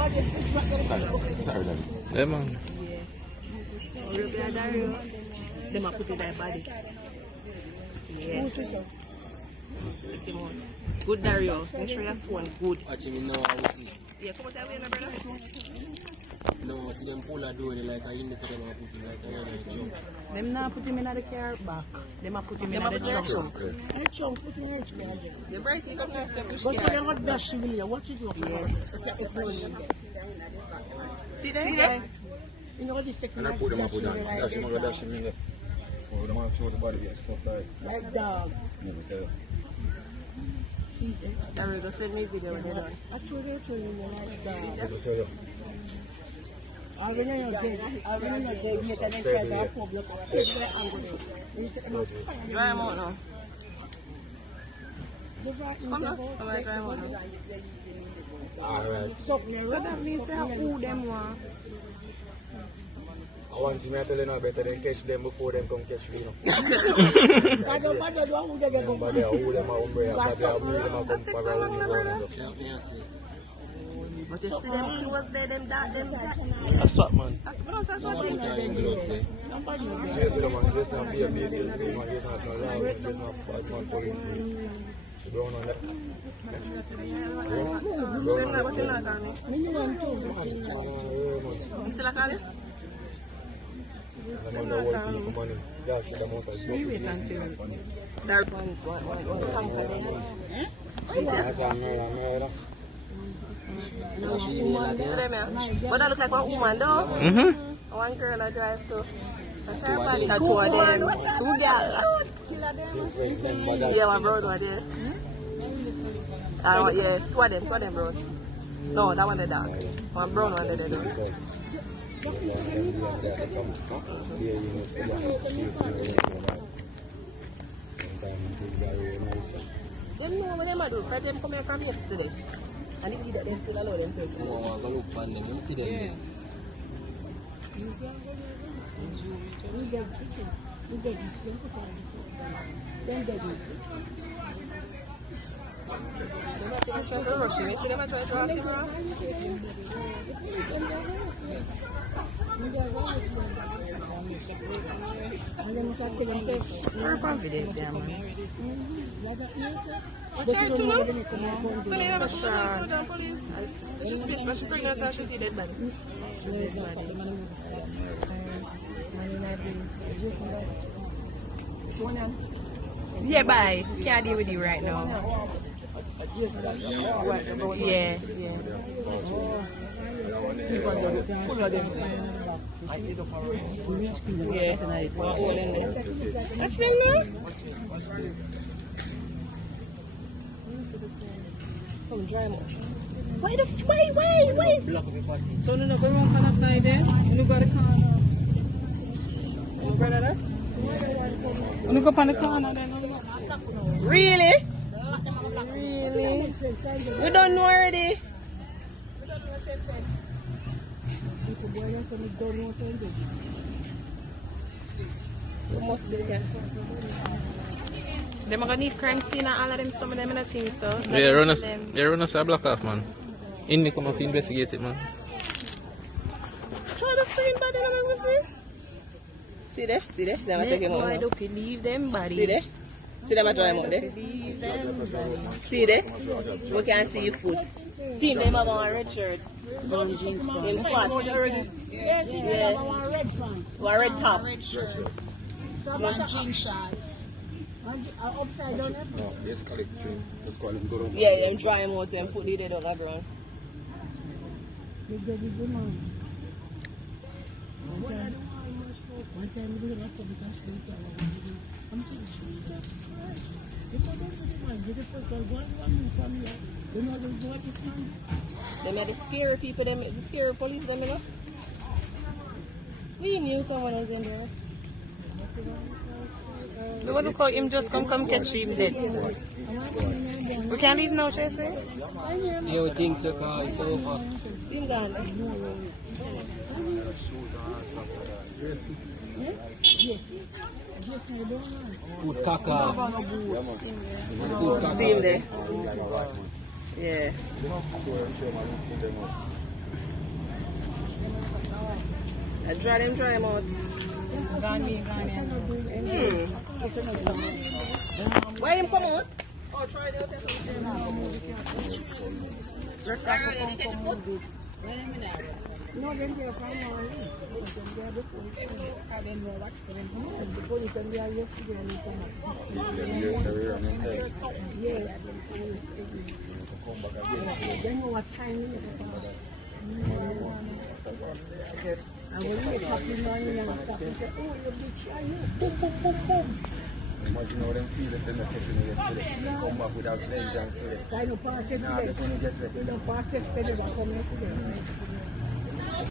Sorry, Daddy. Yeah, man. Yeah. Dario. Them a put in their body. Yes. Take him out. Good Dario. Make sure your phone good. Actually, no, I will see. Yeah, come out that way, my brother. No, see them pull a door, like I in the second one, put it like I jump. Them not put him in the car back. Them a put him in the trunk. I chunk, put in rich car. The bright you come here to push But car. you got dash civil, watch it up. Yes. It's going in there. See there? See there? You know what this And I put them up with that. Dash him, I'm going to dash him in there. So the man show the body gets stuff like. Like dog. Never tell you. See there? Dario, go send me video when they're done. Actually, like dog. Never tell you. I when you're dead, you can try to public. Take that angle. You take them out. Dry him out now. Come Come on, come on, dry him out now. Alright. So that means who them want? I want to tell you now better than catch them before them come catch me. But But they are who them are umbrella. But they are who them are come for a But you see them clothes there, them that. That's what, man. That's what I'm Put her in gloves, eh? Jason, man, just not be a big deal. Just not allow it. Just not fight man police. You don't know that. What you not call me? You still a call you? I'm under one people money. Dash the amount of We wait until that one That's a murder. But that look like one woman though. Mm-hmm. One girl I drive to. Two of them. Two girls. Yeah, one brown one there. Yeah, two of them brown. No, that one the dark. One brown one there though. Them know what them do, because them come here from yesterday. And if you get them still allow them to go. Oh, I go look for them, you see them there. They try to rush him. You see them try to drag him around? We're confident, yeah, man. What's your two now? Police have a shot down, police. She's spit, but she's pregnant and she see dead body. She dead body. Yeah, bye. Can't deal with you right now. Yeah, yeah. Yeah, that's them now. Come dry more. Wait. So no go wrong on the side there. You got a corner. You brother there? You go on the corner then. Really? Really? We don't know already. You must be there. They're gonna need crime scene and all of them, some of them in a thing, so. Run us a block off, man. In me come up investigate it, man. Try to find body, let me see. See there? Them take him out. I don't believe them body. See there? See them try him out there? See there? We can see your foot. See them have on a red shirt. Brown jeans, in fat. Yeah. One red top. One jean shorts. Upside down. No, just call it stream. Just call it go down. Yeah, them dry him out and put the dead on the ground. One time we do that because I'm Them are the scary people, them the scary police, them, you know. We knew someone was in there. We want to call him just come catch him dead. We can't leave now, Chase. You think so, call it over. Him gone. Yes. Food caca. Food caca. See him there. Yeah. I dry them out. Where him come out? Oh, try the other No, then they'll come on. They're the police. I don't know what's going on. The police and they are yesterday and it's yeah. They know what time it is. I will be talking on you and talking say, oh, you bitch, are you? Boom, boom, boom, boom. Imagine how them feel if they're not catching me yesterday. Come back without vengeance today. I don't pass it today. They don't pass it, they don't come yesterday.